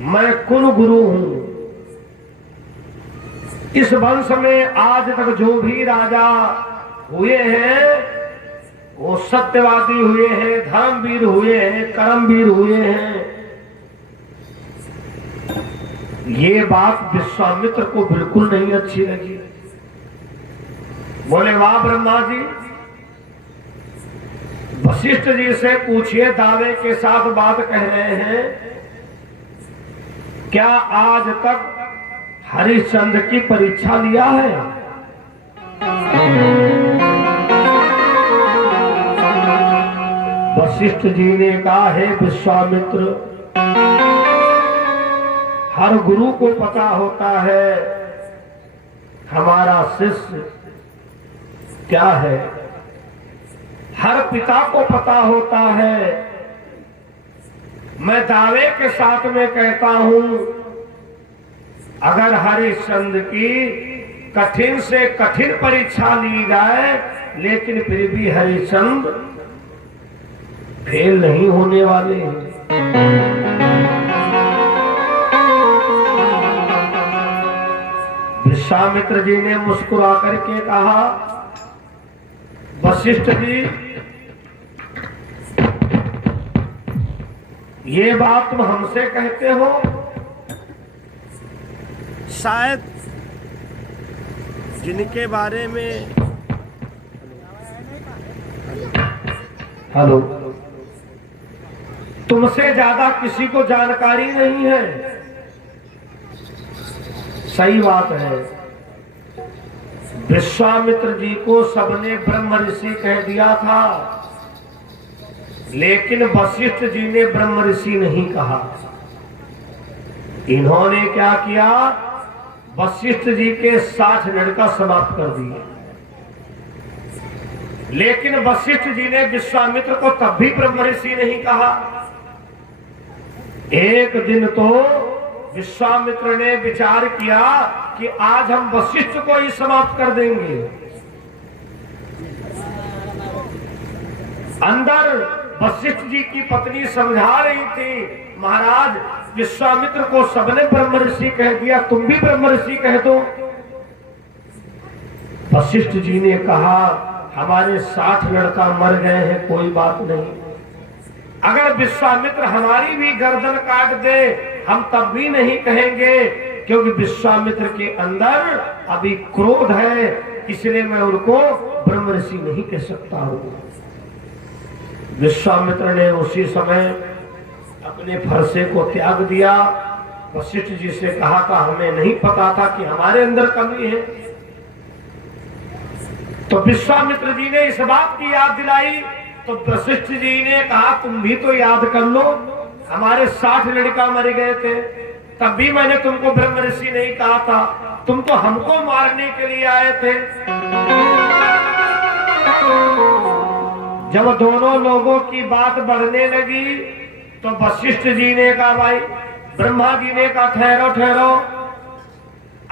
मैं कुल गुरु हूं। इस वंश में आज तक जो भी राजा हुए हैं वो सत्यवादी हुए हैं, धर्मवीर हुए हैं, कर्मवीर हुए हैं। ये बात विश्वामित्र को बिल्कुल नहीं अच्छी लगी। बोले वाह ब्रह्मा जी, वशिष्ठ जी से पूछिए, दावे के साथ बात कह रहे हैं, क्या आज तक हरिश्चंद्र की परीक्षा लिया है? वशिष्ठ जी ने कहा, हे विश्वामित्र, हर गुरु को पता होता है हमारा शिष्य क्या है, हर पिता को पता होता है। मैं दावे के साथ में कहता हूं, अगर हरिश्चंद्र की कठिन से कठिन परीक्षा ली जाए, लेकिन फिर भी हरिश्चंद्र फेल नहीं होने वाले हैं। विश्वामित्र जी ने मुस्कुरा करके कहा, वशिष्ठ जी, ये बात तुम हमसे कहते हो, शायद जिनके बारे में हेलो तुमसे ज्यादा किसी को जानकारी नहीं है। सही बात है, विश्वामित्र जी को सबने ब्रह्म ऋषि कह दिया था, लेकिन वशिष्ठ जी ने ब्रह्म ऋषि नहीं कहा। इन्होंने क्या किया, वशिष्ठ जी के 60 लड़का समाप्त कर दिए। लेकिन वशिष्ठ जी ने विश्वामित्र को तब भी ब्रह्म ऋषि नहीं कहा। एक दिन तो विश्वामित्र ने विचार किया कि आज हम वशिष्ठ को ही समाप्त कर देंगे। अंदर वशिष्ठ जी की पत्नी समझा रही थी, महाराज विश्वामित्र को सबने ब्रह्म ऋषि कह दिया, तुम भी ब्रह्म ऋषि कह दो। वशिष्ठ जी ने कहा, हमारे 60 लड़का मर गए हैं, कोई बात नहीं। अगर विश्वामित्र हमारी भी गर्दन काट दे, हम तब भी नहीं कहेंगे, क्योंकि विश्वामित्र के अंदर अभी क्रोध है, इसलिए मैं उनको ब्रह्म ऋषि नहीं कह सकता हूं। विश्वामित्र ने उसी समय अपने फरसे को त्याग दिया। वशिष्ठ जी से कहा था, हमें नहीं पता था कि हमारे अंदर कमी है। तो विश्वामित्र जी ने इस बात की याद दिलाई, तो वशिष्ठ जी ने कहा, तुम भी तो याद कर लो, हमारे 60 लड़का मर गए थे, तब भी मैंने तुमको ब्रह्म ऋषि नहीं कहा था, तुम तो हमको मारने के लिए आए थे। जब दोनों लोगों की बात बढ़ने लगी, तो वशिष्ठ जी ने कहा, भाई ब्रह्मा जी ने कहा, ठहरो ठहरो,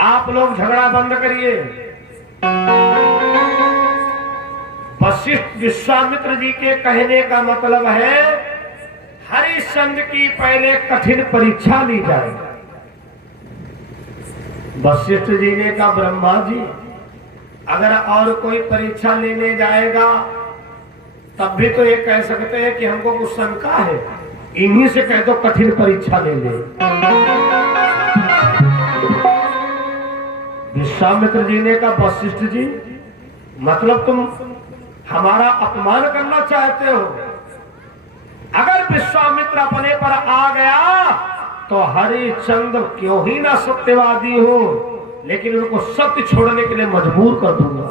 आप लोग झगड़ा बंद करिए। वशिष्ठ विश्वामित्र जी के कहने का मतलब है, हरिश्चंद्र की पहले कठिन परीक्षा ली जाए। वशिष्ठ जी ने कहा, ब्रह्मा जी, अगर और कोई परीक्षा लेने जाएगा तब भी तो ये कह सकते हैं कि हमको कुछ शंका है, इन्हीं से कह दो कठिन परीक्षा ले ले। विश्वामित्र जी ने कहा, वशिष्ठ जी, मतलब तुम हमारा अपमान करना चाहते हो? अगर विश्वामित्र अपने पर आ गया तो हरिश्चंद्र क्यों ही ना सत्यवादी हो, लेकिन उनको सत्य छोड़ने के लिए मजबूर कर दूंगा।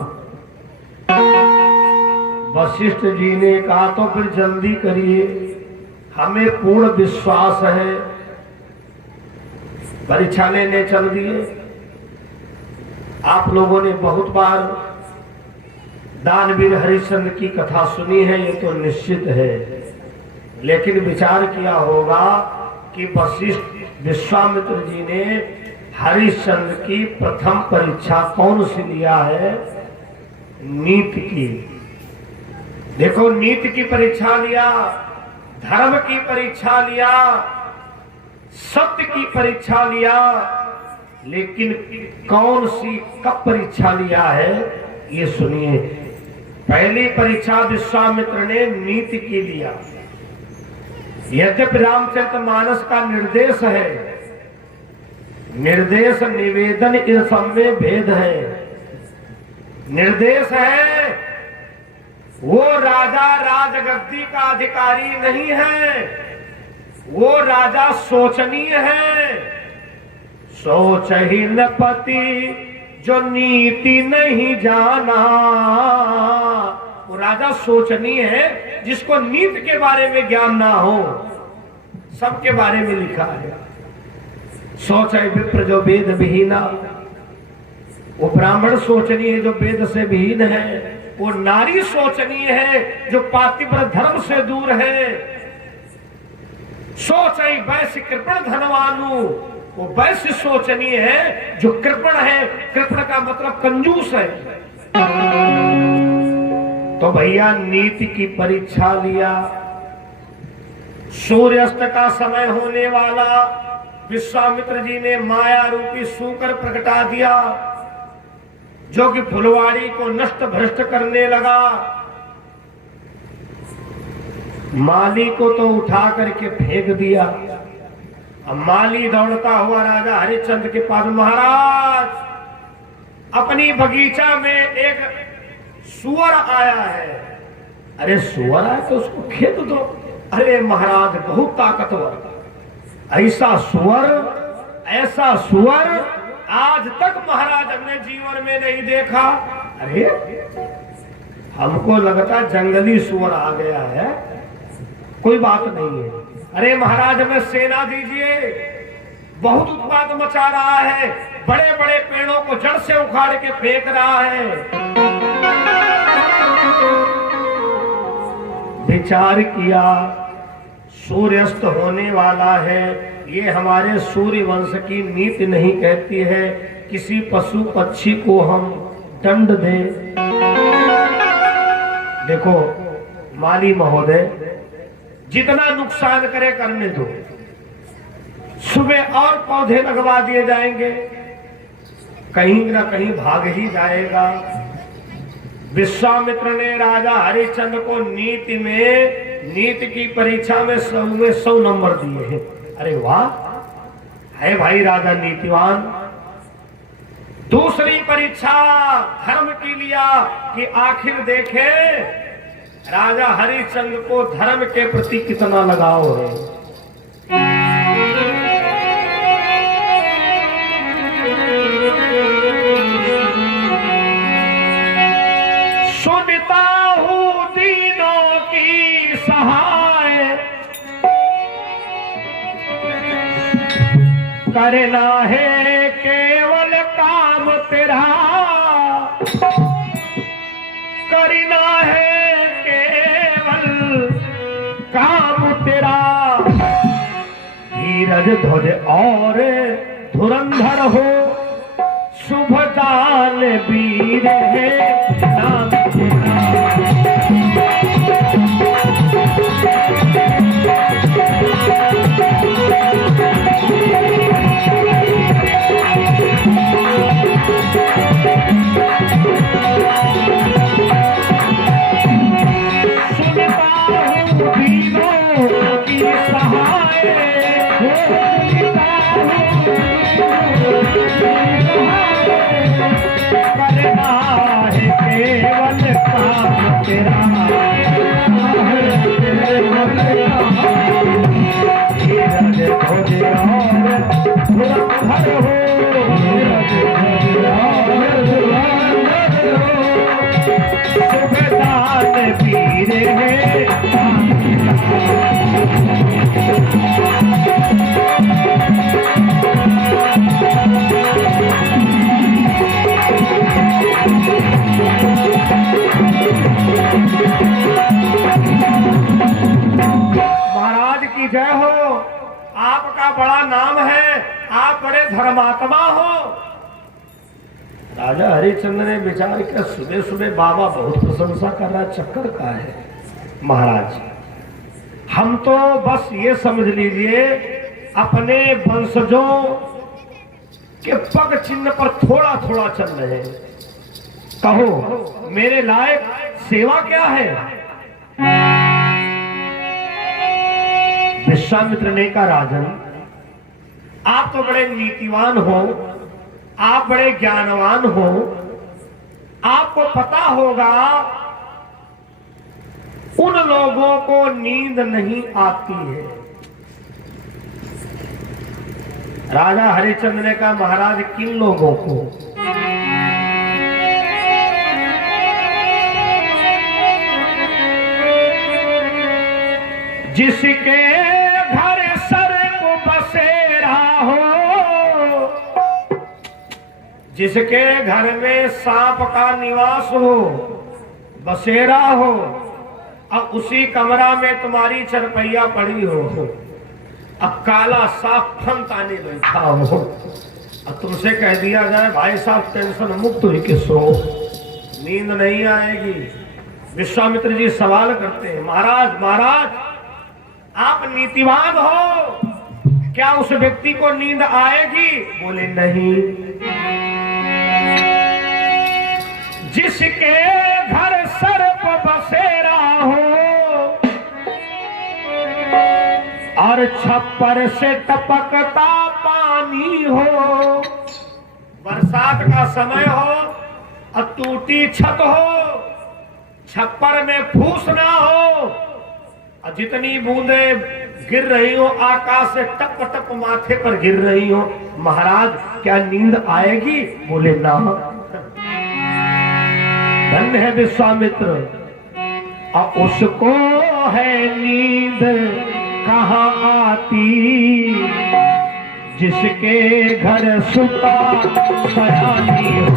वशिष्ठ जी ने कहा, तो फिर जल्दी करिए, हमें पूर्ण विश्वास है। परीक्षा लेने चल दिए। आप लोगों ने बहुत बार दानवीर हरिश्चंद्र की कथा सुनी है, ये तो निश्चित है, लेकिन विचार किया होगा कि वशिष्ठ विश्वामित्र जी ने हरिश्चंद्र की प्रथम परीक्षा कौन सी लिया है? नीति की। देखो, नीति की परीक्षा लिया, धर्म की परीक्षा लिया, सत्य की परीक्षा लिया, लेकिन कौन सी कब परीक्षा लिया है ये सुनिए। पहली परीक्षा विश्वामित्र ने नीति की लिया। यद्यपि रामचरितमानस का निर्देश है, निर्देश निवेदन इन सब में भेद है। निर्देश है, वो राजा राजगद्दी का अधिकारी नहीं है, वो राजा शोचनीय है। सोचहीन पति जो नीति नहीं जाना, वो राजा शोचनीय है जिसको नीति के बारे में ज्ञान ना हो। सबके बारे में लिखा है। सोच विप्र जो वेद विहीना, वो ब्राह्मण सोचनीय है जो वेद से विहीन है। वो नारी सोचनीय है जो पातिव्र धर्म से दूर है। सोच वैश्य कृपण धनवानु, वो वैश्य सोचनीय है जो कृपण है। कृपण का मतलब कंजूस है। तो भैया नीति की परीक्षा लिया। सूर्यास्त का समय होने वाला, विश्वामित्र जी ने माया रूपी सूकर प्रकटा दिया जो कि फुलवाड़ी को नष्ट भ्रष्ट करने लगा। माली को तो उठा करके फेंक दिया। अब माली दौड़ता हुआ राजा हरिश्चंद्र के पास, महाराज अपनी बगीचा में एक सुअर आया है। अरे सुअर आया तो उसको खेत दो। अरे महाराज बहुत ताकतवर, ऐसा सुअर आज तक महाराज हमने जीवन में नहीं देखा। अरे हमको लगता जंगली सुअर आ गया है, कोई बात नहीं है। अरे महाराज हमें सेना दीजिए, बहुत उत्पात मचा रहा है, बड़े बड़े पेड़ों को जड़ से उखाड़ के फेंक रहा है। विचार किया, सूर्यास्त होने वाला है, ये हमारे सूर्य वंश की नीति नहीं कहती है किसी पशु पक्षी को हम दंड दें। देखो माली महोदय, जितना नुकसान करे करने दो, सुबह और पौधे लगवा दिए जाएंगे, कहीं ना कहीं भाग ही जाएगा। विश्वामित्र ने राजा हरिश्चंद्र को नीति की परीक्षा में 100 नंबर दिए हैं। अरे वाह, है भाई राजा नीतिवान। दूसरी परीक्षा धर्म की लिया कि आखिर देखे राजा हरिश्चंद्र को धर्म के प्रति कितना लगाव है। सुनता हूं दीनों की सहाय, करना है केवल काम तेरा, करना है केवल काम तेरा। धीरज ध्वज और धुरंधर हो, शुभ दान वीर है नाम तेरा। जय हो, आपका बड़ा नाम है, आप बड़े धर्मात्मा हो। राजा हरिश्चंद्र ने विचार किया, सुबह सुबह बाबा बहुत प्रशंसा कर रहा, चक्कर का है। महाराज हम तो बस ये समझ लीजिए अपने वंशजों के पग चिन्ह पर थोड़ा थोड़ा चल रहे हैं। कहो मेरे लायक सेवा क्या है? विश्वामित्र ने कहा, राजन आप तो बड़े नीतिवान हो, आप बड़े ज्ञानवान हो, आपको पता होगा उन लोगों को नींद नहीं आती है। राजा हरिश्चंद्र ने कहा, महाराज किन लोगों को? जिसके घर सर्प बसेरा हो, जिसके घर में सांप का निवास हो, बसेरा हो, अब उसी कमरा में तुम्हारी चरपैया पड़ी हो, अब काला सांप फंताने बैठा हो, अब तुमसे कह दिया जाए भाई साहब टेंशन मुक्त हुई कि सो, नींद नहीं आएगी। विश्वामित्र जी सवाल करते हैं, महाराज महाराज आप नीतिवान हो, क्या उस व्यक्ति को नींद आएगी? बोले नहीं। जिसके घर सर्प बसेरा हो और छप्पर से टपकता पानी हो, बरसात का समय हो और टूटी छत हो, छप्पर में फूस ना हो और जितनी बूंदे गिर रही हो आकाश से टप टप माथे पर गिर रही हो, महाराज क्या नींद आएगी? बोले ना। धन्य है विश्वामित्र, और उसको है नींद कहाँ आती, जिसके घर सुता सयानी हो।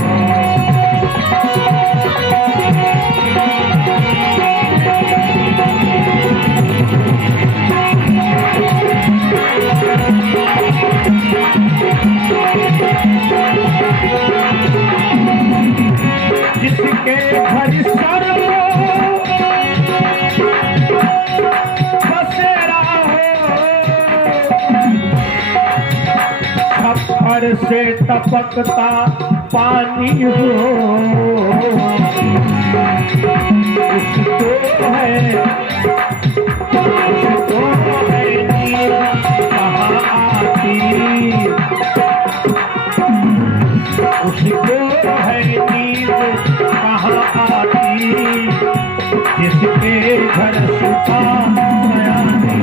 जिसके घर सर्प बसेरा हो, छप्पर से टपकता पानी हो, उसको है नींद कहाँ आती, उसको है नींद कहाँ आती, जिसके घर सुता सयानी।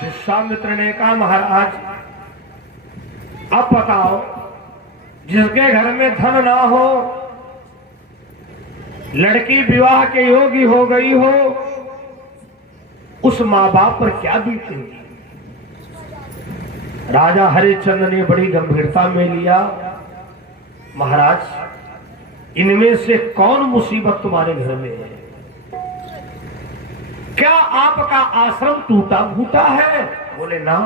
विश्वामित्र ने कहा, महाराज अब बताओ, जिसके घर में धन ना हो, लड़की विवाह के योग्य हो गई हो, उस मां बाप पर क्या बीतेगी? राजा हरिश्चंद्र ने बड़ी गंभीरता में लिया, महाराज इनमें से कौन मुसीबत तुम्हारे घर में है? क्या आपका आश्रम टूटा फूटा है? बोले ना।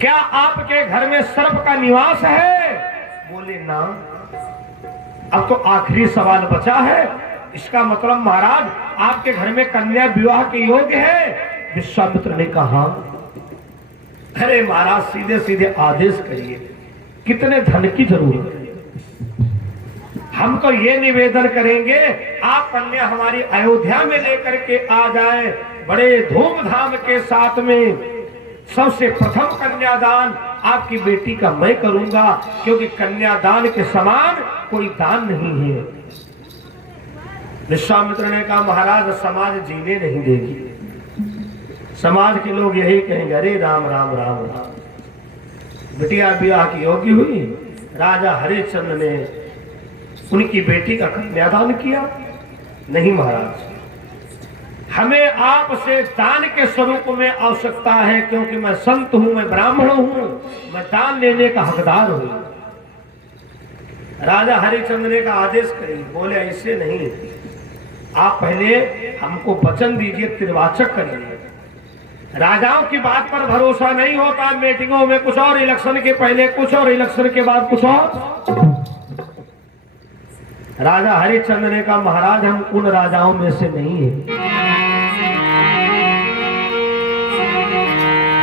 क्या आपके घर में सर्प का निवास है? बोले ना। अब तो आखिरी सवाल बचा है, इसका मतलब महाराज आपके घर में कन्या विवाह के योग्य है? विश्वामित्र ने कहा, अरे महाराज सीधे सीधे आदेश करिए, कितने धन की जरूरत है? हम तो ये निवेदन करेंगे आप कन्या हमारी अयोध्या में लेकर के आ जाए, बड़े धूमधाम के साथ में सबसे प्रथम कन्यादान आपकी बेटी का मैं करूंगा, क्योंकि कन्यादान के समान कोई दान नहीं है। विश्वामित्र ने कहा, महाराज समाज जीने नहीं देगी, समाज के लोग यही कहेंगे, अरे राम राम राम राम, बिटिया विवाह की योग्य हुई, राजा हरिश्चंद्र ने उनकी बेटी का कन्यादान किया। नहीं महाराज, हमें आपसे दान के स्वरूप में आवश्यकता है, क्योंकि मैं संत हूं, मैं ब्राह्मण हूं, मैं दान लेने का हकदार हूं। राजा हरिश्चंद्र ने का आदेश करिए। बोले ऐसे नहीं, आप पहले हमको वचन दीजिए, तिरवाचक करिए। राजाओं की बात पर भरोसा नहीं होता। मीटिंगों में कुछ और, इलेक्शन के पहले कुछ और, इलेक्शन के बाद कुछ और। राजा हरिश्चंद्र ने कहा महाराज हम उन राजाओं में से नहीं है।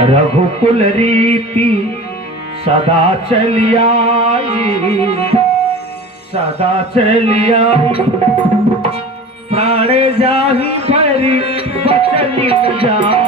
रघुकुल रीति सदा चली आई, सदा चली आई, प्राण जाहि भरी बचन जाई।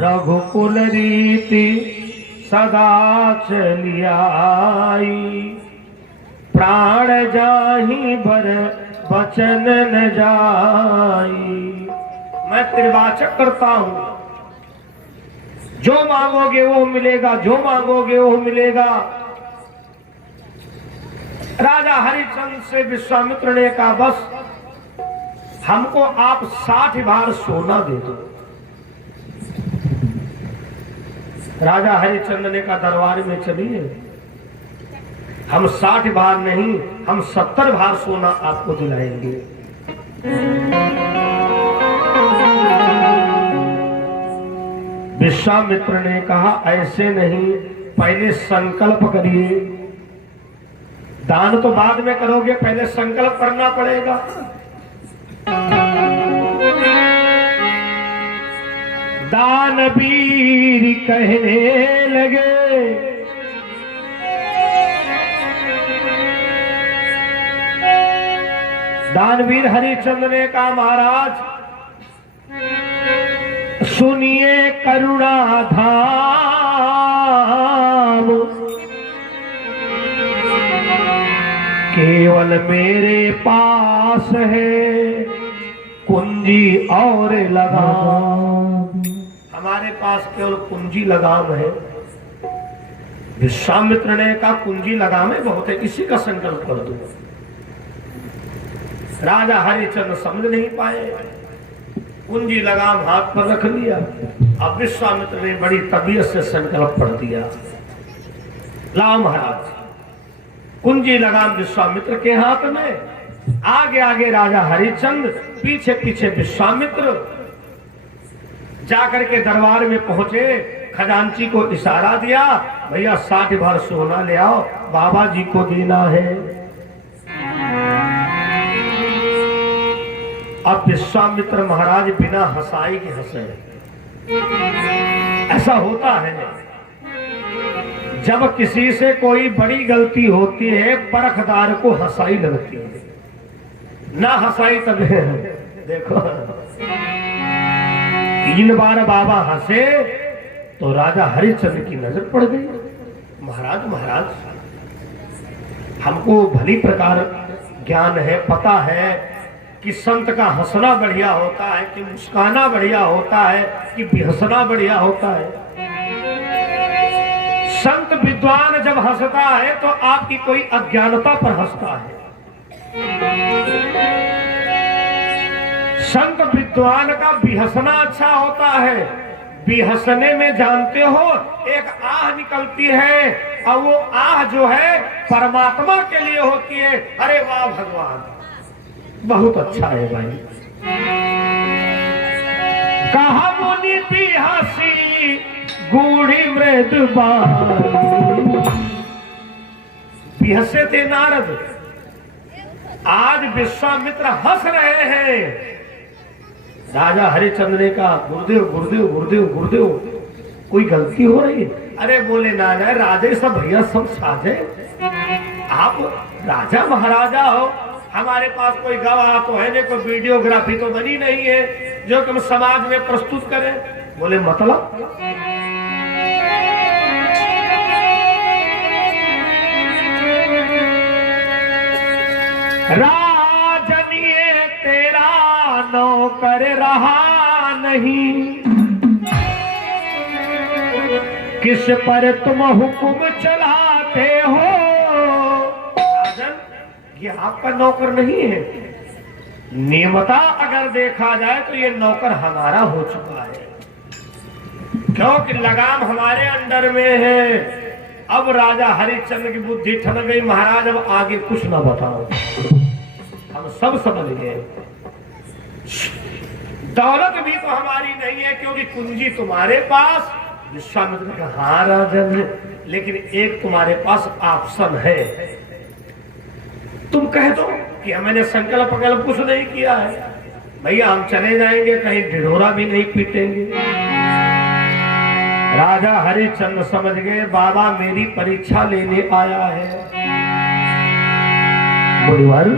रघुकुल रीति सदा चली आई, प्राण जाहि भर बचन न जाई। मैं त्रिवाचक करता हूं, जो मांगोगे वो मिलेगा, जो मांगोगे वो मिलेगा। राजा हरिश्चंद्र से विश्वामित्र ने कहा बस हमको आप 60 भार सोना दे दो। राजा हरिश्चंद्र ने कहा दरबार में चलिए, हम 60 भार नहीं, हम 70 भार सोना आपको दिलाएंगे। विश्वामित्र ने कहा ऐसे नहीं, पहले संकल्प करिए, दान तो बाद में करोगे, पहले संकल्प करना पड़ेगा। दानवीर कहने लगे दानवीर हरिश्चंद्र ने कहा महाराज सुनिए करुणा धाम, केवल मेरे पास है कुंजी और लगाम। हमारे पास केवल कुंजी लगाम है। विश्वामित्र ने कहा कुंजी लगाम है बहुत है, इसी का संकल्प कर दो। राजा हरिश्चंद्र समझ नहीं पाए, कुंजी लगाम हाथ पर रख लिया। अब विश्वामित्र ने बड़ी तबीयत से संकल्प पढ़ दिया, लाओ महाराज। कुंजी लगाम विश्वामित्र के हाथ में, आगे आगे राजा हरिश्चंद्र, पीछे पीछे विश्वामित्र। जाकर के दरबार में पहुंचे, खजांची को इशारा दिया, भैया 60 भार सोना ले आओ, बाबा जी को देना है। अब विश्वामित्र महाराज बिना हंसाई के हंसे। ऐसा होता है जब किसी से कोई बड़ी गलती होती है, परखदार को हंसाई लगती है, ना हंसाई तब देखो 3 बार बाबा हंसे तो राजा हरिश्चंद्र की नजर पड़ गई। महाराज महाराज हमको भली प्रकार ज्ञान है, पता है कि संत का हंसना बढ़िया होता है, कि मुस्काना बढ़िया होता है, कि बेहसना बढ़िया होता है। संत विद्वान जब हंसता है तो आपकी कोई अज्ञानता पर हंसता है। संत विद्वान का बिहसना अच्छा होता है। बिहसने में जानते हो एक आह निकलती है, और वो आह जो है परमात्मा के लिए होती है। अरे वाह भगवान, बहुत अच्छा है भाई। कहा मुनि बिहसी गूढ़ी मृदुबानी, बिहसे थे नारद। आज विश्वामित्र हंस रहे हैं। राजा हरिश्चंद्र ने कहा, गुरुदेव गुरुदेव गुरुदेव गुरुदेव, कोई गलती हो रही है? अरे बोले ना ना, राजे सब भैया सब साझे, आप राजा महाराजा हो, हमारे पास कोई गवाह तो है नहीं, कोई वीडियोग्राफी तो बनी नहीं है जो कि हम समाज में प्रस्तुत करें। बोले मतलब? राजन ये तेरा नौकर रहा नहीं, किस पर तुम हुक्म चलाते हो? राजन, ये आपका नौकर नहीं है। नियमता अगर देखा जाए तो ये नौकर हमारा हो चुका है, क्योंकि लगाम हमारे अंडर में है। अब राजा हरिश्चंद्र की बुद्धि ठन गई, महाराज अब आगे कुछ ना बताओ, हम सब समझ गए। दौलत भी तो हमारी नहीं है, क्योंकि कुंजी तुम्हारे पास। विश्वामित्र ने कहा, हाँ राजन, लेकिन एक तुम्हारे पास ऑप्शन है। तुम कह दो कि मैंने संकल्प वकल्प कुछ नहीं किया है, भैया हम चले जाएंगे, कहीं ढिढोरा भी नहीं पीटेंगे। राजा हरिश्चंद्र समझ गए, बाबा मेरी परीक्षा लेने आया है। मुनिवर,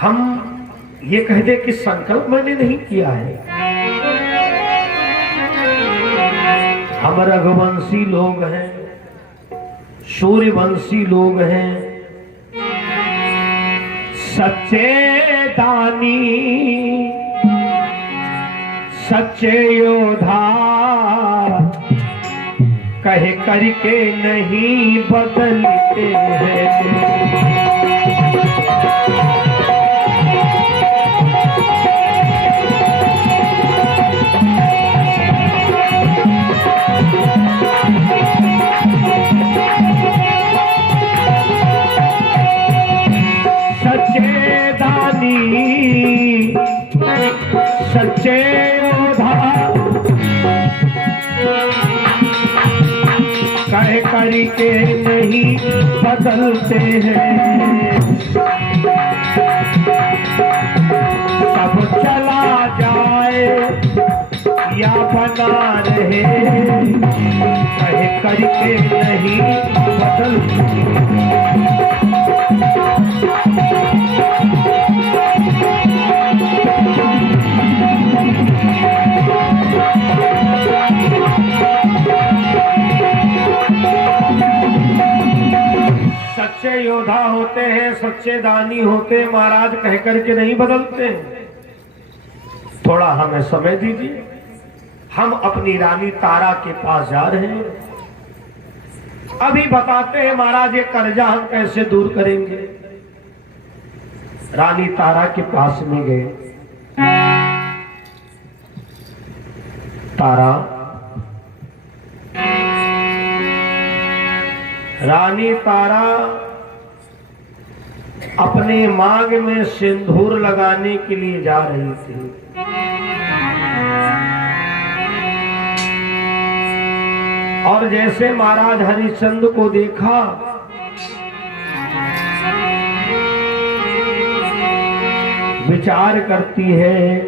हम ये कह दे कि संकल्प मैंने नहीं किया है। हम रघुवंशी लोग हैं, सूर्यवंशी लोग हैं, सच्चे दानी, सच्चे योद्धा, कहे करके नहीं बदलते हैं। सच्चे दानी, सच्चे योद्धा, कह करके नहीं बदलते हैं। सब चला जाए या बना रहे, कह करके नहीं बदलते। सच्चे योद्धा होते हैं, सच्चे दानी होते हैं महाराज, कह करके नहीं बदलते। थोड़ा हमें समय दीजिए, हम अपनी रानी तारा के पास जा रहे हैं, अभी बताते हैं महाराज ये कर्जा हम कैसे दूर करेंगे। रानी तारा के पास में गए। तारा, रानी तारा अपने मांग में सिंदूर लगाने के लिए जा रही थी। और जैसे महाराज हरिश्चंद्र को देखा, विचार करती है,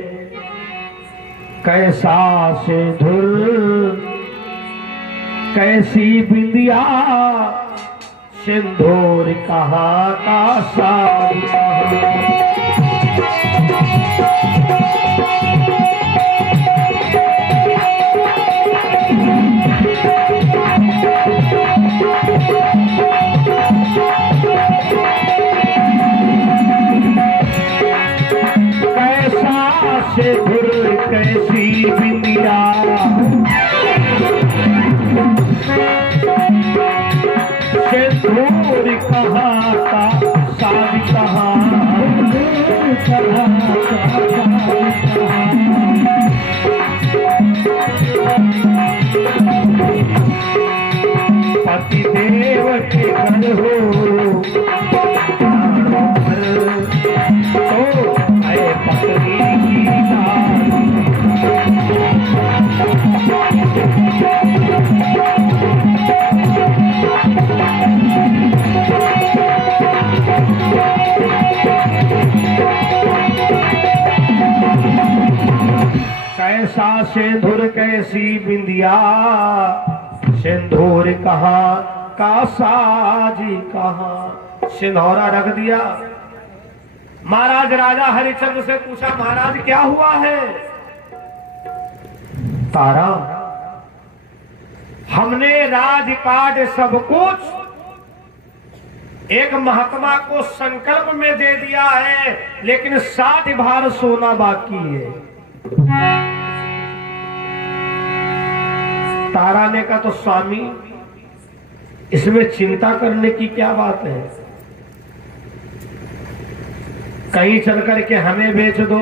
कैसा सिंदूर, कैसी बिंदिया, सिंदूर कहाँ का साथ कहाँ। कैसा सिंदूर, कैसी बिंदिया, सिंदूर कहाँ का साथ कहाँ, पति देव के घर हो तो आए पत्नी की लाल। सिंदूर कैसी बिंदिया, सिंदूर कहाँ का साजी कहाँ। सिंदूरा रख दिया। महाराज राजा हरिश्चंद्र से पूछा, महाराज क्या हुआ है? तारा, हमने राजपाट सब कुछ एक महात्मा को संकल्प में दे दिया है, लेकिन 60 भार सोना बाकी है। तारा ने कहा, तो स्वामी इसमें चिंता करने की क्या बात है, कहीं चल करके हमें बेच दो,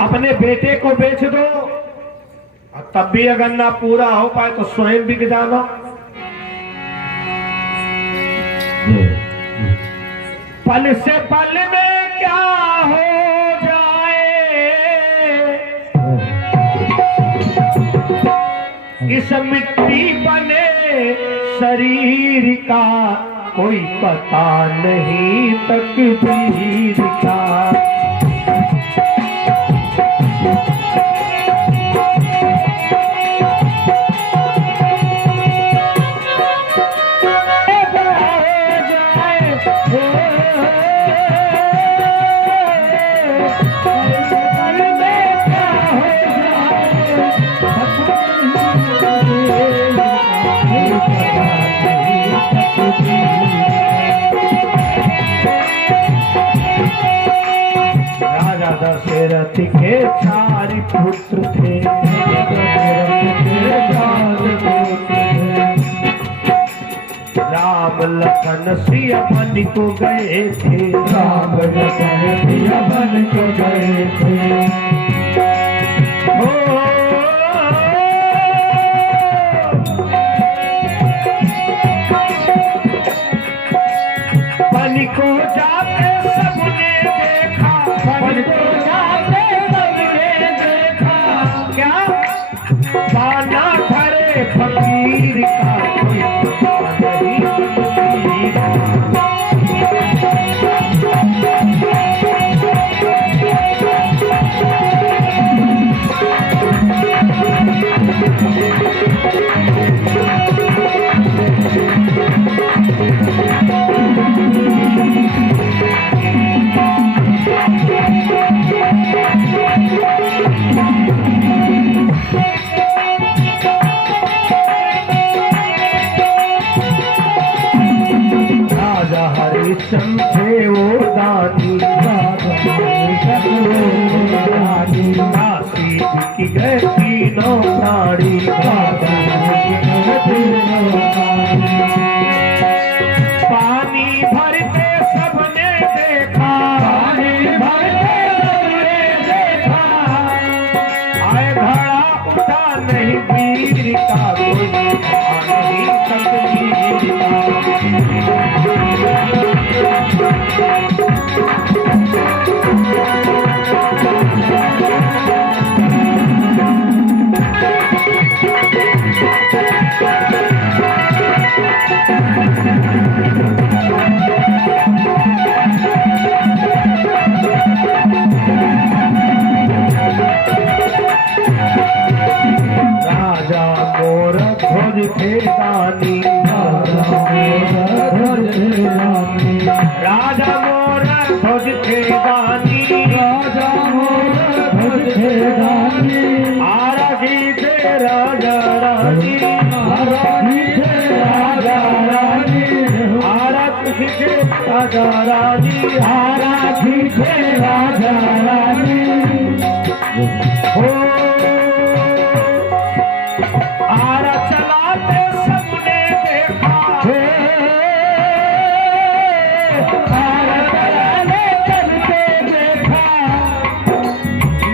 अपने बेटे को बेच दो, और तब भी अगर ना पूरा हो पाए तो स्वयं बिक जाना। पल से पल में क्या हो जाए, इस मिट्टी बने शरीर का कोई पता नहीं तकदीर का। दशरथ के 4 पुत्र थे, राम लखन सिया बन को गए थे, राम लखन सिया बन को गए थे। बन को जाते सबने देखा, बन को जाते सबने देखा, क्या बाना धरे फकीर का कोई नहीं तकदीर का। समझे वो दानी, काशी की गए तीनों प्राणी, पानी भरते सबने देखा, पानी भरते सबने देखा, आए घड़ा उठा नहीं वीर का कोई नहीं तकदीर का। राजा मोर ध्वज थे दानी, राजा मोर ध्वज थे दानी, राजा मोर ध्वज थे दानी, आरती थे राजा रानी, आरती थे राजा रानी, आरती थे राजा रानी, आरती थे राजा रानी। आरा चलाते सबने देखा, आरा चलाने चलते देखा,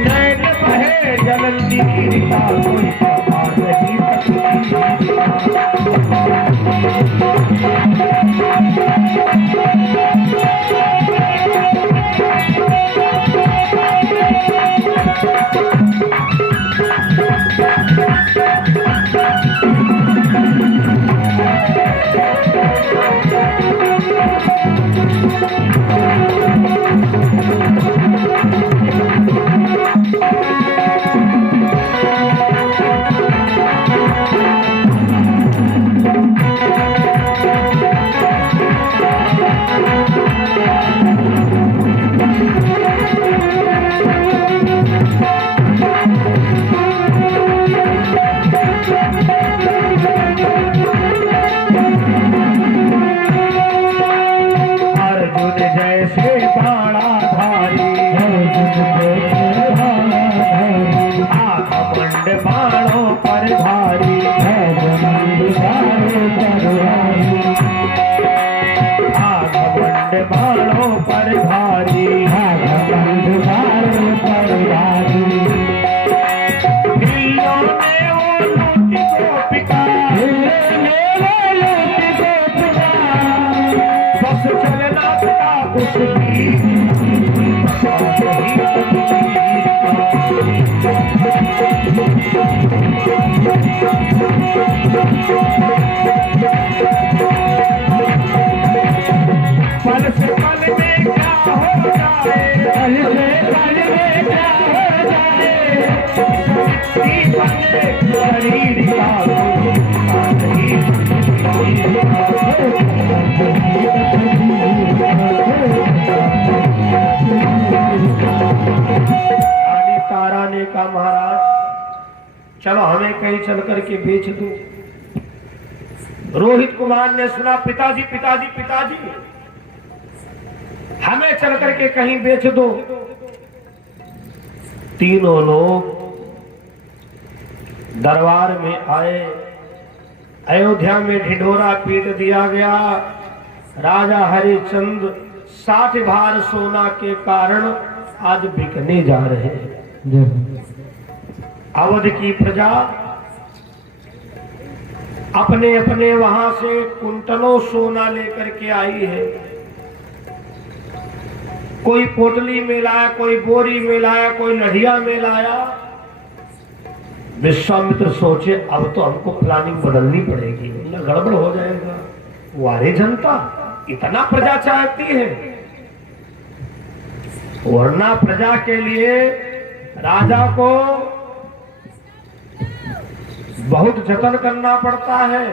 नैन बहे जलंधीर का कोई पता नहीं तकदीर चलो हमें कहीं चल करके बेच दो। रोहित कुमार ने सुना, पिताजी पिताजी पिताजी हमें चल करके कहीं बेच दो। तीनों लोग दरबार में आए। अयोध्या में ढिंढोरा पीट दिया गया। राजा हरिश्चंद्र 60 भार सोना के कारण आज बिकने जा रहे हैं। अवध की प्रजा अपने अपने वहां से कुंटलों सोना लेकर के आई है। कोई पोटली में लाया, कोई बोरी में लाया, कोई लढ़िया में लाया। विश्वामित्र सोचे अब तो हमको प्लानिंग बदलनी पड़ेगी, वरना गड़बड़ हो जाएगा। वारे जनता इतना प्रजा चाहती है, वरना प्रजा के लिए राजा को बहुत जतन करना पड़ता है।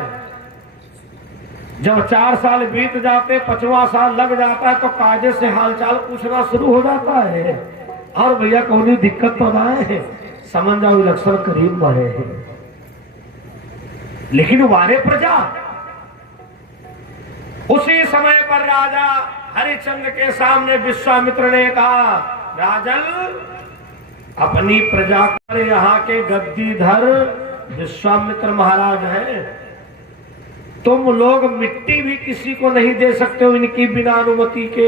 जब 4 साल बीत जाते, 5वां साल लग जाता है तो कायदे से हालचाल पूछना शुरू हो जाता है। और भैया कौन दिक्कत तो ना है, समझ जाओ इलेक्शन करीब बढ़े हैं। लेकिन वारे प्रजा। उसी समय पर राजा हरिश्चंद्र के सामने विश्वामित्र ने कहा, राजन अपनी प्रजा पर यहाँ के गद्दीधर विश्वामित्र महाराज हैं। तुम लोग मिट्टी भी किसी को नहीं दे सकते हो इनकी बिना अनुमति के।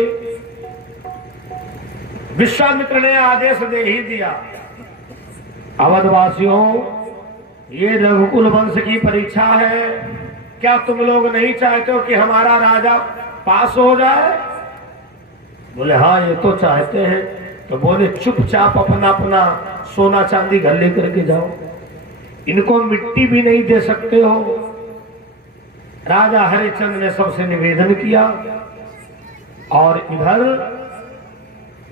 विश्वामित्र ने आदेश दे ही दिया, अवधवासियों ये रघुकुल वंश की परीक्षा है। क्या तुम लोग नहीं चाहते हो कि हमारा राजा पास हो जाए? बोले हाँ ये तो चाहते हैं। तो बोले चुपचाप अपना अपना सोना चांदी घर लेकर के जाओ, इनको मिट्टी भी नहीं दे सकते हो। राजा हरिश्चंद्र ने सबसे निवेदन किया और इधर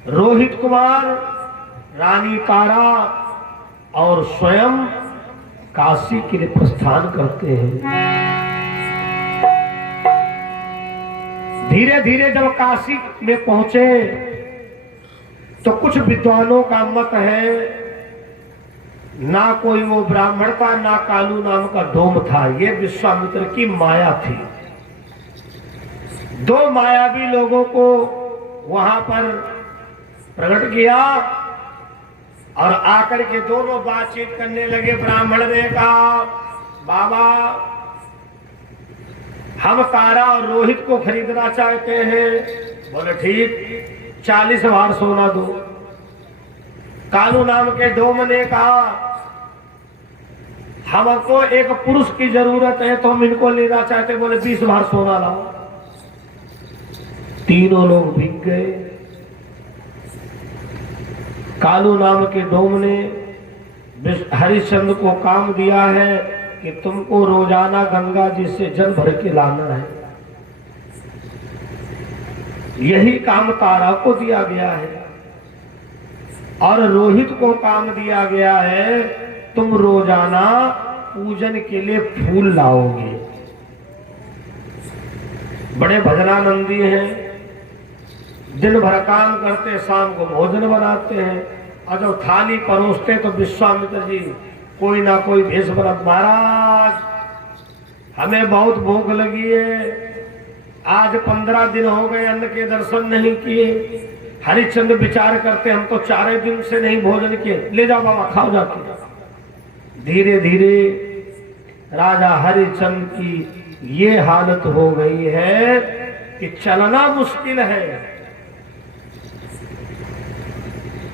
रोहित कुमार, रानी तारा और स्वयं काशी के लिए प्रस्थान करते हैं। धीरे धीरे जब काशी में पहुंचे तो कुछ विद्वानों का मत है ना कोई वो ब्राह्मण था, ना कालू नाम का डोम था। ये विश्वामित्र की माया थी। 2 मायावी लोगों को वहां पर प्रकट किया और आकर के दोनों बातचीत करने लगे। ब्राह्मण ने कहा, बाबा हम तारा और रोहित को खरीदना चाहते हैं। बोले ठीक, 40 भार सोना दो। कालू नाम के डोम ने कहा, हमको एक पुरुष की जरूरत है तो हम इनको लेना चाहते। बोले 20 भार सोना लाओ। तीनों लोग बिक गए। कालू नाम के डोम ने हरिश्चंद्र को काम दिया है कि तुमको रोजाना गंगा जी से जल भर के लाना है। यही काम तारा को दिया गया है और रोहित को काम दिया गया है, तुम रोजाना पूजन के लिए फूल लाओगे। बड़े भजनानंदी हैं, दिन भर काम करते, शाम को भोजन बनाते हैं और जब थाली परोसते तो विश्वामित्र जी कोई ना कोई भेष बना, महाराज हमें बहुत भूख लगी है, आज 15 दिन हो गए अन्न के दर्शन नहीं किए। हरिश्चंद्र विचार करते हम तो 4 दिन से नहीं भोजन किए, ले जाओ बाबा खाओ जाके। धीरे धीरे राजा हरिश्चंद्र की ये हालत हो गई है कि चलना मुश्किल है।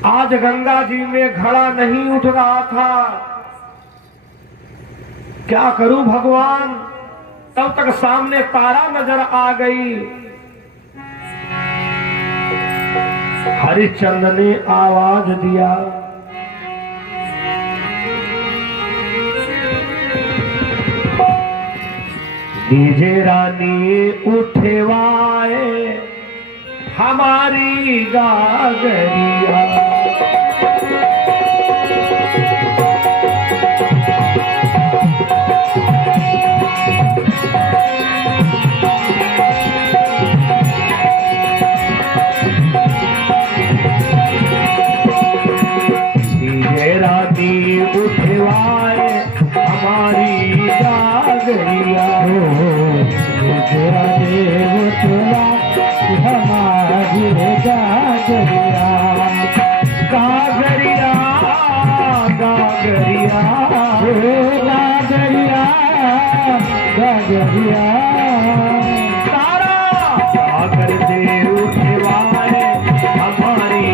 आज गंगा जी में घड़ा नहीं उठ रहा था। क्या करूं भगवान? तब तक सामने तारा नजर आ गई। हरिश्चंद्र ने आवाज दिया, दीजे रानी उठवाए हमारी गागरिया। दीजे रानी उठवाए जागरिया तारा सागर दे उठवाए हमारी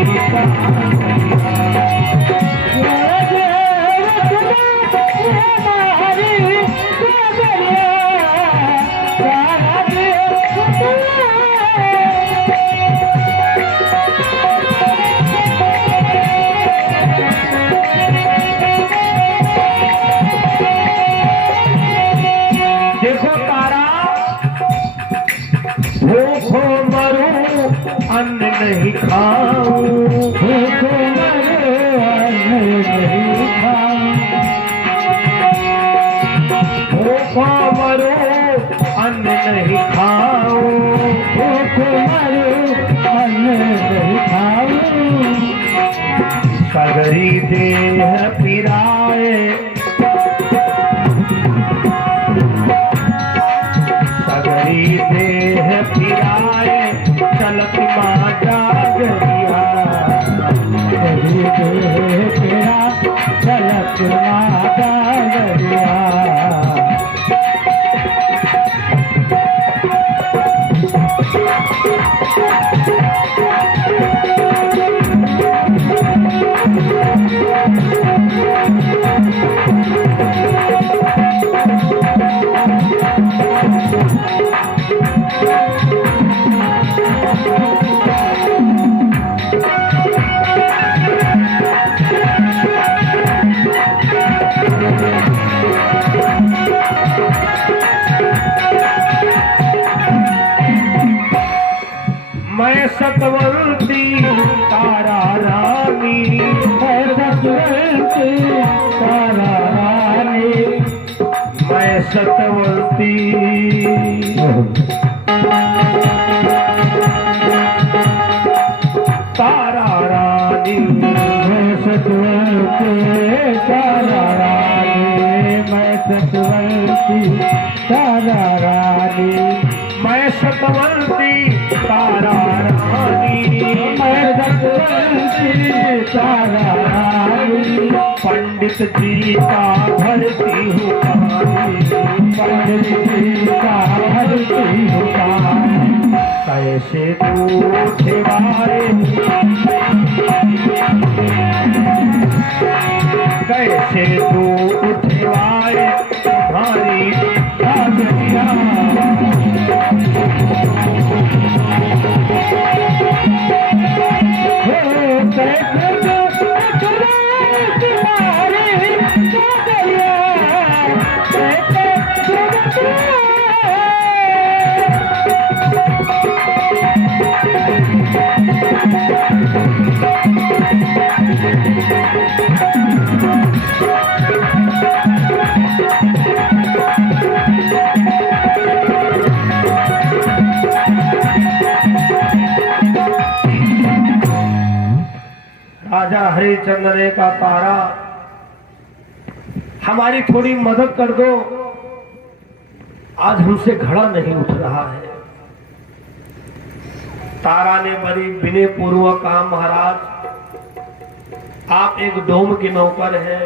भूखो मरूं अन्न नहीं खाऊं, भूखो मरूं अन्न नहीं खाऊं, भूखो मरूं अन्न नहीं खाऊं, भूखो मरूं अन्न नहीं खाऊं, सगरी देह पिराए, सगरी देह पिराए चलत माँ जागरिया, सगरी देह पिरा चलत माँ जागरिया। मैं सतवंती तारा रानी, मैं सतवंती तारा रानी, मैं सतवंती तारा रानी, मैं सतवंती तारा रानी, मैं सतवंती तारा रानी, मैं सतवंती तारा रानी, मैं सतवंती तारा रानी, पंडित जी का भरती हूँ पानी, पंडित जी का भरती हूँ पानी, कैसे उठवाए, कैसे तू उठवाए तुम्हारी जागरिया, राजा हरिश्चंद्र ने कहा तारा हमारी थोड़ी मदद कर दो, आज हमसे घड़ा नहीं उठ रहा है। तारा ने बड़ी विनय पूर्वक कहा महाराज आप एक डोम के नौकर हैं,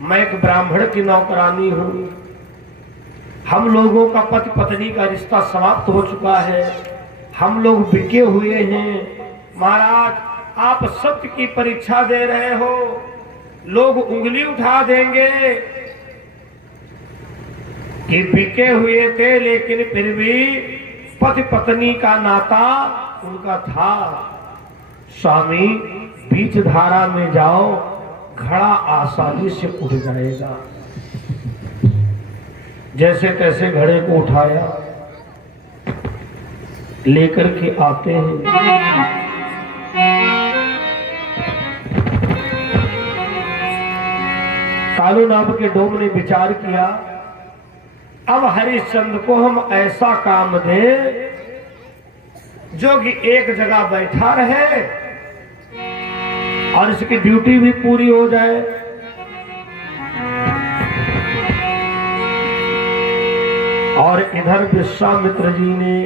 मैं एक ब्राह्मण की नौकरानी हूं, हम लोगों का पति पत्नी का रिश्ता समाप्त हो चुका है, हम लोग बिके हुए हैं। महाराज आप सत्य की परीक्षा दे रहे हो, लोग उंगली उठा देंगे कि बिके हुए थे, लेकिन फिर भी पति पत्नी का नाता उनका था। स्वामी बीच धारा में जाओ, घड़ा आसानी से उठ जाएगा। जैसे तैसे घड़े को उठाया, लेकर के आते हैं। कालू नाम के डोम ने विचार किया, अब हरिश्चंद्र को हम ऐसा काम दें जो कि एक जगह बैठा रहे और इसकी ड्यूटी भी पूरी हो जाए। और इधर विश्वामित्र जी ने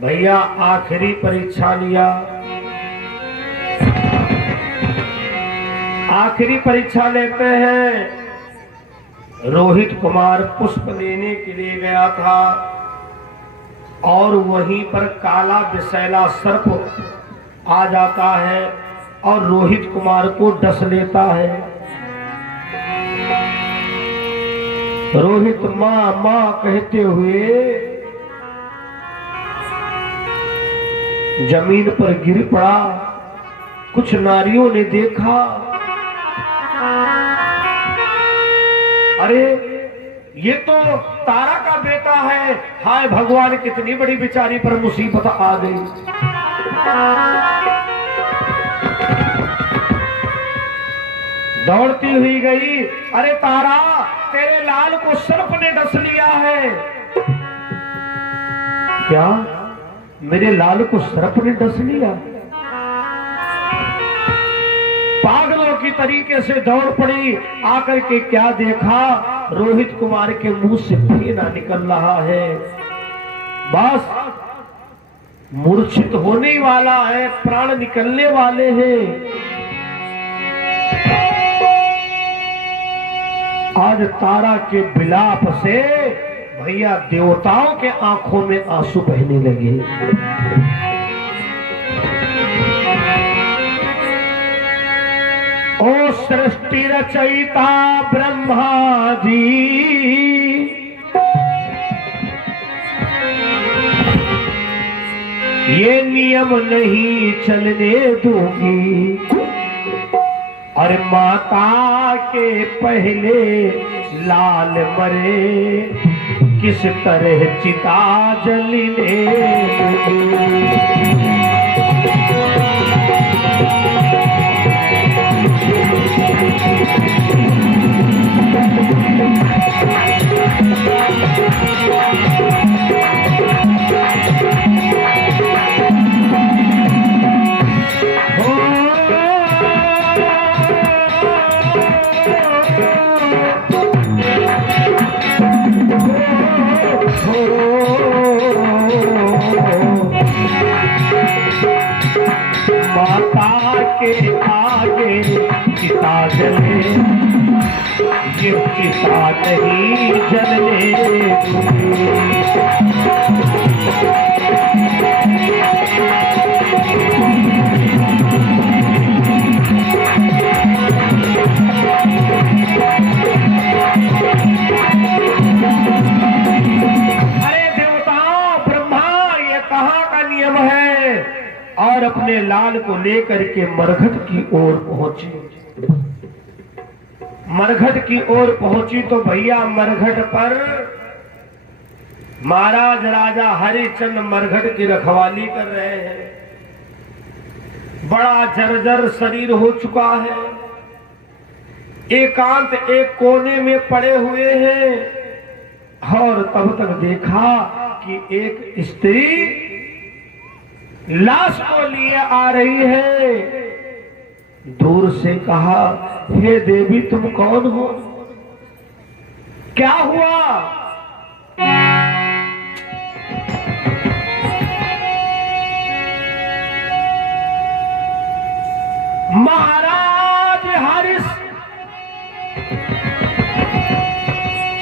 भैया आखिरी परीक्षा लिया। आखिरी परीक्षा लेते हैं, रोहित कुमार पुष्प लेने के लिए गया था और वहीं पर काला विषैला सर्प आ जाता है और रोहित कुमार को डस लेता है। रोहित मां मां कहते हुए जमीन पर गिर पड़ा। कुछ नारियों ने देखा, अरे ये तो तारा का बेटा है, हाय भगवान कितनी बड़ी बेचारी पर मुसीबत आ गई। दौड़ती हुई गई, अरे तारा तेरे लाल को सर्प ने डस लिया है। क्या मेरे लाल को सर्प ने डस लिया? पागलों की तरीके से दौड़ पड़ी। आकर के क्या देखा, रोहित कुमार के मुंह से फेना निकल रहा है। बस मूर्छित होने वाला है, प्राण निकलने वाले हैं। आज तारा के विलाप से भैया देवताओं के आंखों में आंसू बहने लगे। ओ सृष्टि रचयिता ब्रह्मा जी, ये नियम नहीं चलने दूंगी। अरे माता के पहले लाल मरे, किस तरह चिता जलने माता के आगे चिता जले, ये चिता नहीं जलने दूंगी। अरे देवताओं, ब्रह्मा, ये कहाँ का नियम है? और अपने लाल को लेकर के मरघट की ओर पहुंची। मरघट की ओर पहुंची तो भैया मरघट पर महाराज राजा हरिश्चंद्र मरघट की रखवाली कर रहे हैं। बड़ा जर्जर शरीर हो चुका है, एकांत एक कोने में पड़े हुए हैं। और तब तक देखा कि एक स्त्री लाश को लिए आ रही है। दूर से कहा, हे देवी तुम कौन हो? क्या हुआ? महाराज हरिश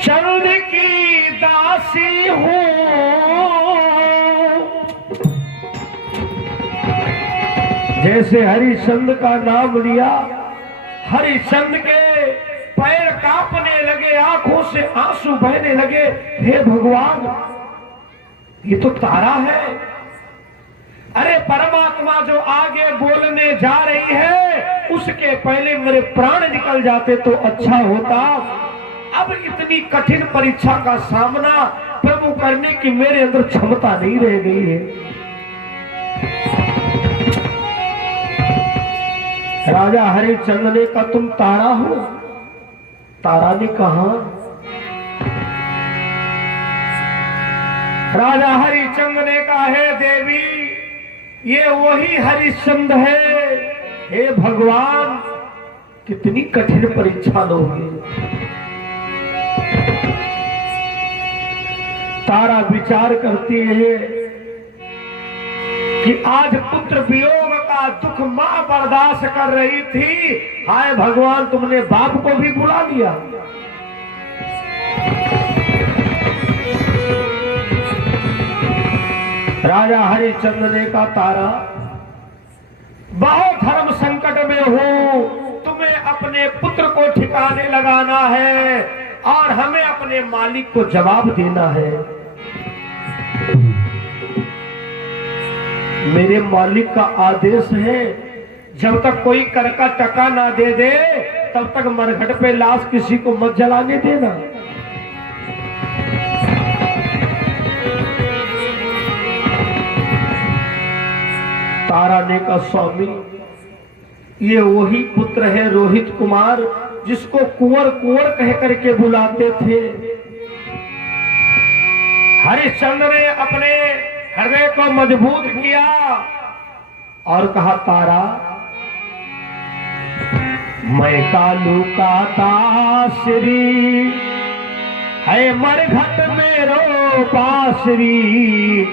चंद्र की दासी हूं। जैसे हरिश्चंद्र का नाम लिया, हरिश्चंद्र के पैर कांपने लगे, आंखों से आंसू बहने लगे। हे भगवान, ये तो तारा है। अरे परमात्मा जो आगे बोलने जा रही है, उसके पहले मेरे प्राण निकल जाते तो अच्छा होता। अब इतनी कठिन परीक्षा का सामना प्रभु करने की मेरे अंदर क्षमता नहीं रह गई है। राजा हरिश्चंद्र ने कहा, तुम तारा हो? तारा ने कहा। राजा हरिश्चंद्र ने कहा, हे देवी, ये वही हरिश्चंद्र है। हे भगवान, कितनी कठिन परीक्षा लोगे। तारा विचार करती है कि आज पुत्र वियोग का दुख मां बर्दाश्त कर रही थी, हाय भगवान तुमने बाप को भी बुला लिया। राजा हरिश्चंद्र ने कहा, तारा बहुत धर्म संकट में हूं, तुम्हें अपने पुत्र को ठिकाने लगाना है और हमें अपने मालिक को जवाब देना है। मेरे मालिक का आदेश है, जब तक कोई कर का टका ना दे दे तब तक मरघट पे लाश किसी को मत जलाने देना। तारा ने कहा, स्वामी ये वही पुत्र है रोहित कुमार जिसको कुंवर कुंवर कह करके बुलाते थे। हरिश्चंद्र ने अपने हृदय को मजबूत किया और कहा, तारा मैं कालू का तासरी है मरघट मेरो पासरी,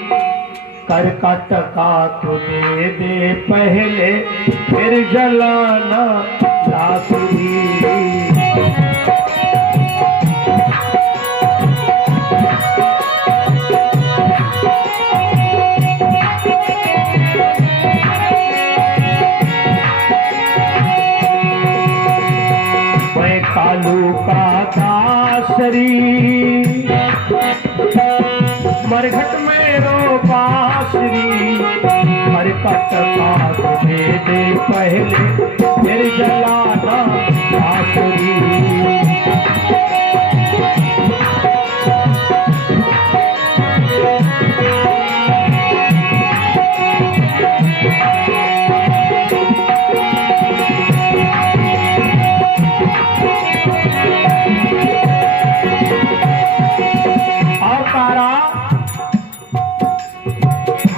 कर का टका तो दे दे पहले फिर जलाना लाशरी। मैं कालू का दासरी मरघट मेरो बांसुरी, मरकट का दे दे पहले फिर जलाना बांसुरी।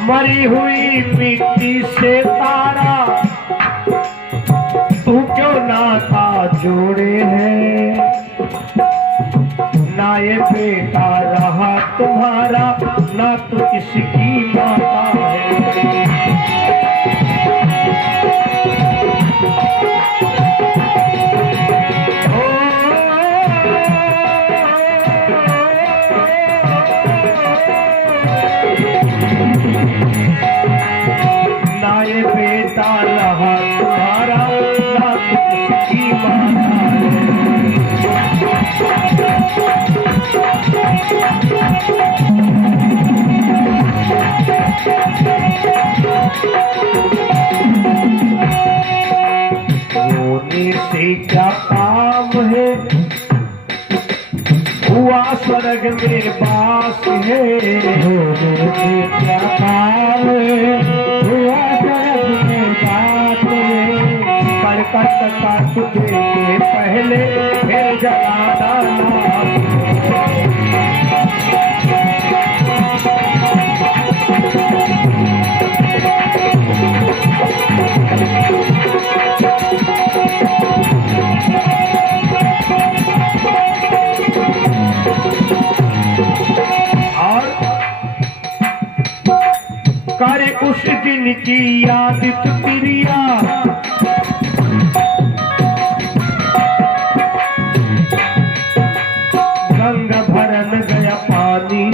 मरी हुई मिट्टी से तारा तू क्यों नाता जोड़े है, ना ये बेटा रहा तुम्हारा ना तो किसकी माता है। ये बेटा रहा तुम्हारा ना किसकी माता रोने से क्या काम है, हुआ स्वर्ग में वास है। रोने से क्या काम है, हुआ करकट काट दे के पहले फिर जलाना और करे उस दिन की याद प्रिया, गंगा भरन गया पानी।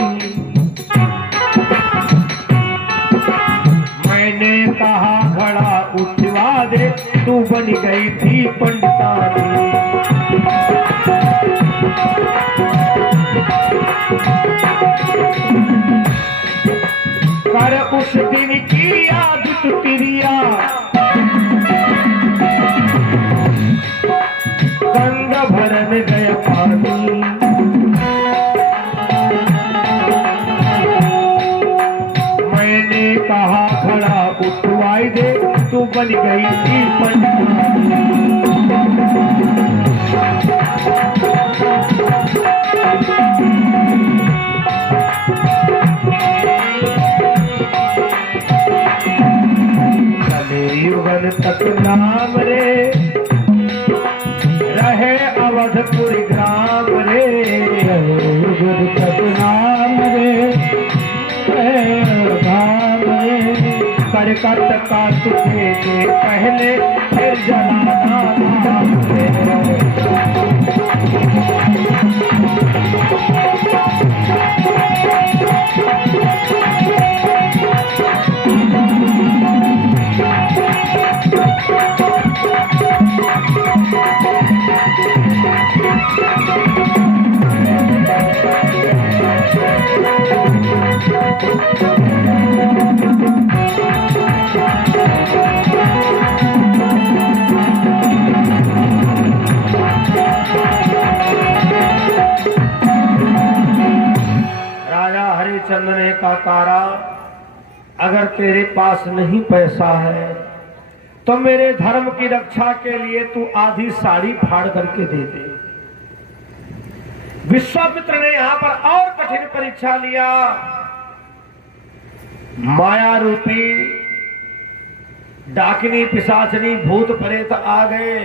मैंने कहा घड़ा उठवा दे, तू बन गई थी पंडितानी। कर उस दिन की याद तुतिरिया, गंगा भरन गया पानी। मैंने कहा घड़ा उठवाई दे, तू बन गई थी पंडितानी। युगन तक नाम रे रहे अवधपुर ग्राम रे, युगन तक नाम रे रहे धाम रे। करकट का तुझे के पहले फिर जलाना नाम रे। अगर तेरे पास नहीं पैसा है तो मेरे धर्म की रक्षा के लिए तू आधी साड़ी फाड़ करके दे दे। विश्वामित्र ने यहां पर और कठिन परीक्षा लिया। माया रूपी डाकिनी पिशाचनी भूत प्रेत आ गए,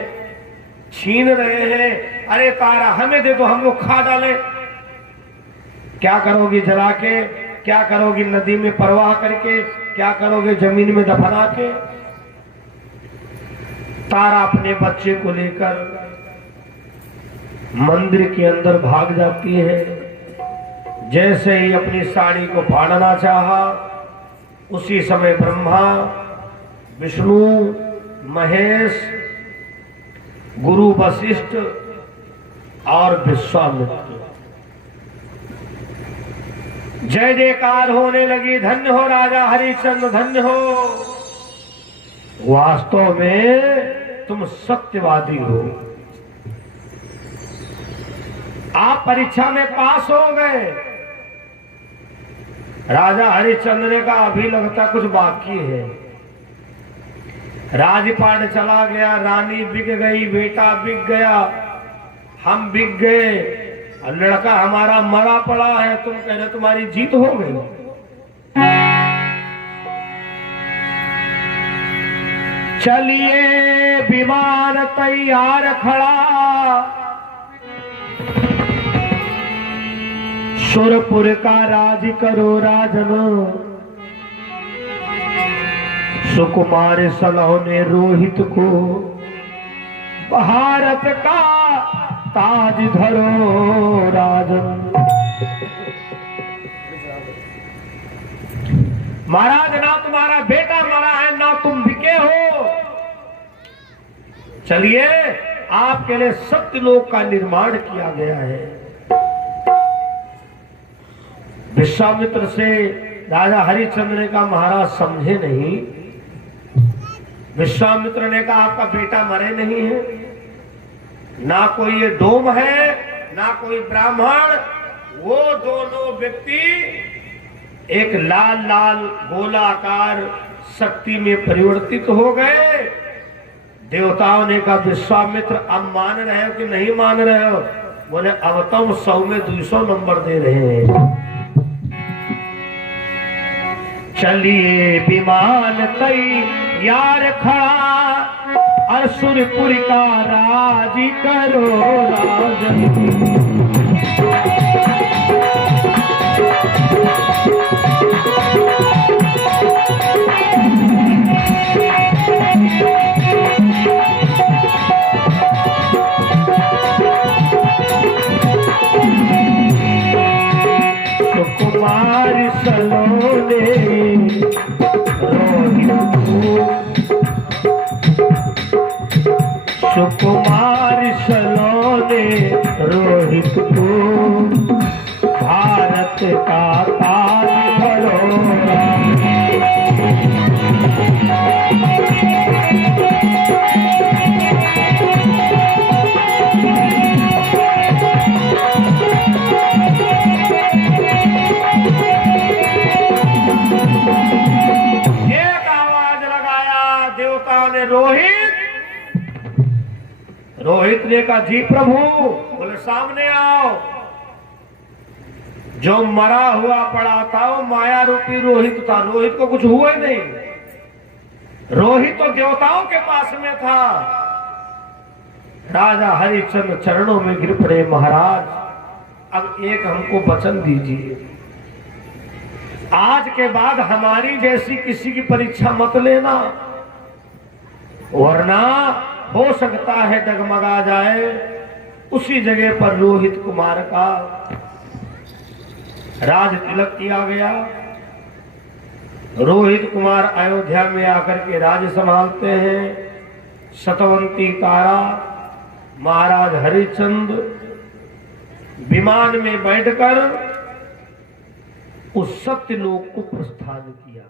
छीन रहे हैं। अरे तारा हमें दे दो, हम लोग खा डालें। क्या करोगी जला के, क्या करोगी नदी में प्रवाह करके, क्या करोगे जमीन में दफना के। तारा अपने बच्चे को लेकर मंदिर के अंदर भाग जाती है। जैसे ही अपनी साड़ी को फाड़ना चाहा, उसी समय ब्रह्मा, विष्णु, महेश, गुरु वशिष्ठ और विश्वामित्र जय जयकार होने लगी। धन्य हो राजा हरिश्चंद्र, धन्य हो। वास्तव में तुम सत्यवादी हो। आप परीक्षा में पास हो गए। राजा हरिश्चंद्र ने कहा अभी लगता कुछ बाकी है। राजपाट चला गया, रानी बिक गई, बेटा बिक गया, हम बिक गए, और लड़का हमारा मरा पड़ा है। तुम कह रहे तुम्हारी जीत हो गई। चलिए विमान तैयार खड़ा, सुरपुर का राज करो राजनो। सुकुमार सलह ने रोहित को भारत का ताज धरो राजन। महाराज ना तुम्हारा बेटा मरा है, ना तुम बिके हो। चलिए आपके लिए सत्यलोक का निर्माण किया गया है। विश्वामित्र से राजा हरिश्चंद्र ने कहा महाराज समझे नहीं। विश्वामित्र ने कहा आपका बेटा मरे नहीं है, ना कोई ये डोम है, ना कोई ब्राह्मण। वो दोनों व्यक्ति एक लाल लाल गोलाकार शक्ति में परिवर्तित हो गए। देवताओं ने कहा विश्वामित्र अब मान रहे हो कि नहीं मान रहे हो? बोले अब तुम 100 में 200 नंबर दे रहे हैं। चलिए विमान तैयार खड़ा, असुरपुर का राज करो राजन। सुकुमार सलोने सुकुमार सलोने रोहित को भारत का ताज धरो। एक आवाज लगाया देवताओं ने, रोहित ने कहा जी प्रभु। बोले सामने आओ। जो मरा हुआ पड़ा था वो माया रूपी रोहित था। रोहित को कुछ हुआ ही नहीं। रोहित तो देवताओं के पास में था। राजा हरिश्चंद्र चरणों में गिर पड़े, महाराज अब एक हमको वचन दीजिए, आज के बाद हमारी जैसी किसी की परीक्षा मत लेना, वरना हो सकता है डगमगा जाए। उसी जगह पर रोहित कुमार का राज तिलक किया गया। रोहित कुमार अयोध्या में आकर के राज्य संभालते हैं। सतवंती तारा, महाराज हरिश्चंद्र विमान में बैठकर उस सत्यलोक को प्रस्थान किया।